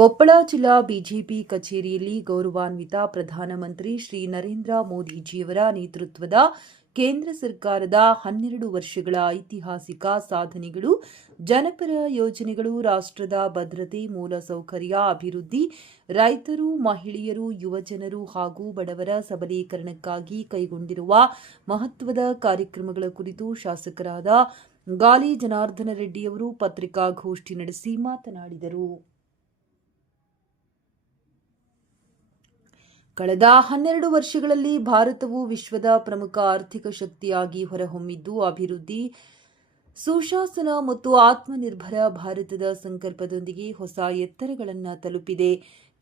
ಕೊಪ್ಪಳ ಜಿಲ್ಲಾ ಬಿಜೆಪಿ ಕಚೇರಿಯಲ್ಲಿ ಗೌರವಾನ್ವಿತ ಪ್ರಧಾನಮಂತ್ರಿ ಶ್ರೀ ನರೇಂದ್ರ ಮೋದಿಜಿಯವರ ನೇತೃತ್ವದ ಕೇಂದ್ರ ಸರ್ಕಾರದ 12 ವರ್ಷಗಳ ಐತಿಹಾಸಿಕ ಸಾಧನೆಗಳು, ಜನಪರ ಯೋಜನೆಗಳು, ರಾಷ್ಟ್ರದ ಭದ್ರತೆ, ಮೂಲಸೌಕರ್ಯ ಅಭಿವೃದ್ಧಿ, ರೈತರು, ಮಹಿಳೆಯರು, ಯುವಜನರು ಹಾಗೂ ಬಡವರ ಸಬಲೀಕರಣಕ್ಕಾಗಿ ಕೈಗೊಂಡಿರುವ ಮಹತ್ವದ ಕಾರ್ಯಕ್ರಮಗಳ ಕುರಿತು ಶಾಸಕರಾದ ಗಾಲಿ ಜನಾರ್ದನ ರೆಡ್ಡಿಯವರು ಪತ್ರಿಕಾಗೋಷ್ಠಿ ನಡೆಸಿ ಮಾತನಾಡಿದರು. ಕಳೆದ 12 ವರ್ಷಗಳಲ್ಲಿ ಭಾರತವು ವಿಶ್ವದ ಪ್ರಮುಖ ಆರ್ಥಿಕ ಶಕ್ತಿಯಾಗಿ ಹೊರಹೊಮ್ಮಿದ್ದು, ಅಭಿವೃದ್ಧಿ, ಸುಶಾಸನ ಮತ್ತು ಆತ್ಮನಿರ್ಭರ ಭಾರತದ ಸಂಕಲ್ಪದೊಂದಿಗೆ ಹೊಸ ಎತ್ತರಗಳನ್ನು ತಲುಪಿದೆ.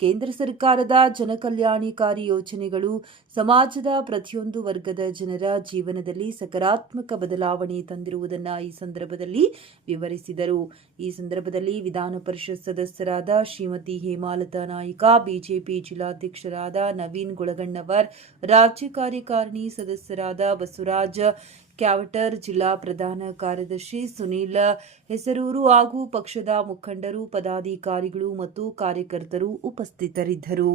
ಕೇಂದ್ರ ಸರ್ಕಾರದ ಜನಕಲ್ಯಾಣಕಾರಿ ಯೋಜನೆಗಳು ಸಮಾಜದ ಪ್ರತಿಯೊಂದು ವರ್ಗದ ಜನರ ಜೀವನದಲ್ಲಿ ಸಕಾರಾತ್ಮಕ ಬದಲಾವಣೆ ತಂದಿರುವುದನ್ನು ಈ ಸಂದರ್ಭದಲ್ಲಿ ವಿವರಿಸಿದರು. ಈ ಸಂದರ್ಭದಲ್ಲಿ ವಿಧಾನ ಪರಿಷತ್ ಸದಸ್ಯರಾದ ಶ್ರೀಮತಿ ಹೇಮಾಲತಾ ನಾಯ್ಕ, ಬಿಜೆಪಿ ಜಿಲ್ಲಾಧ್ಯಕ್ಷರಾದ ನವೀನ್ ಗುಳಗಣ್ಣವರ್, ರಾಜ್ಯ ಕಾರ್ಯಕಾರಿಣಿ ಸದಸ್ಯರಾದ ಬಸವರಾಜ ಕ್ಯಾವಟರ್, ಜಿಲ್ಲಾ ಪ್ರಧಾನ ಕಾರ್ಯದರ್ಶಿ ಸುನೀಲ್ ಹೆಸರೂರು ಹಾಗೂ ಪಕ್ಷದ ಮುಖಂಡರು, ಪದಾಧಿಕಾರಿಗಳು ಮತ್ತು ಕಾರ್ಯಕರ್ತರು ಉಪಸ್ಥಿತರಿದ್ದರು.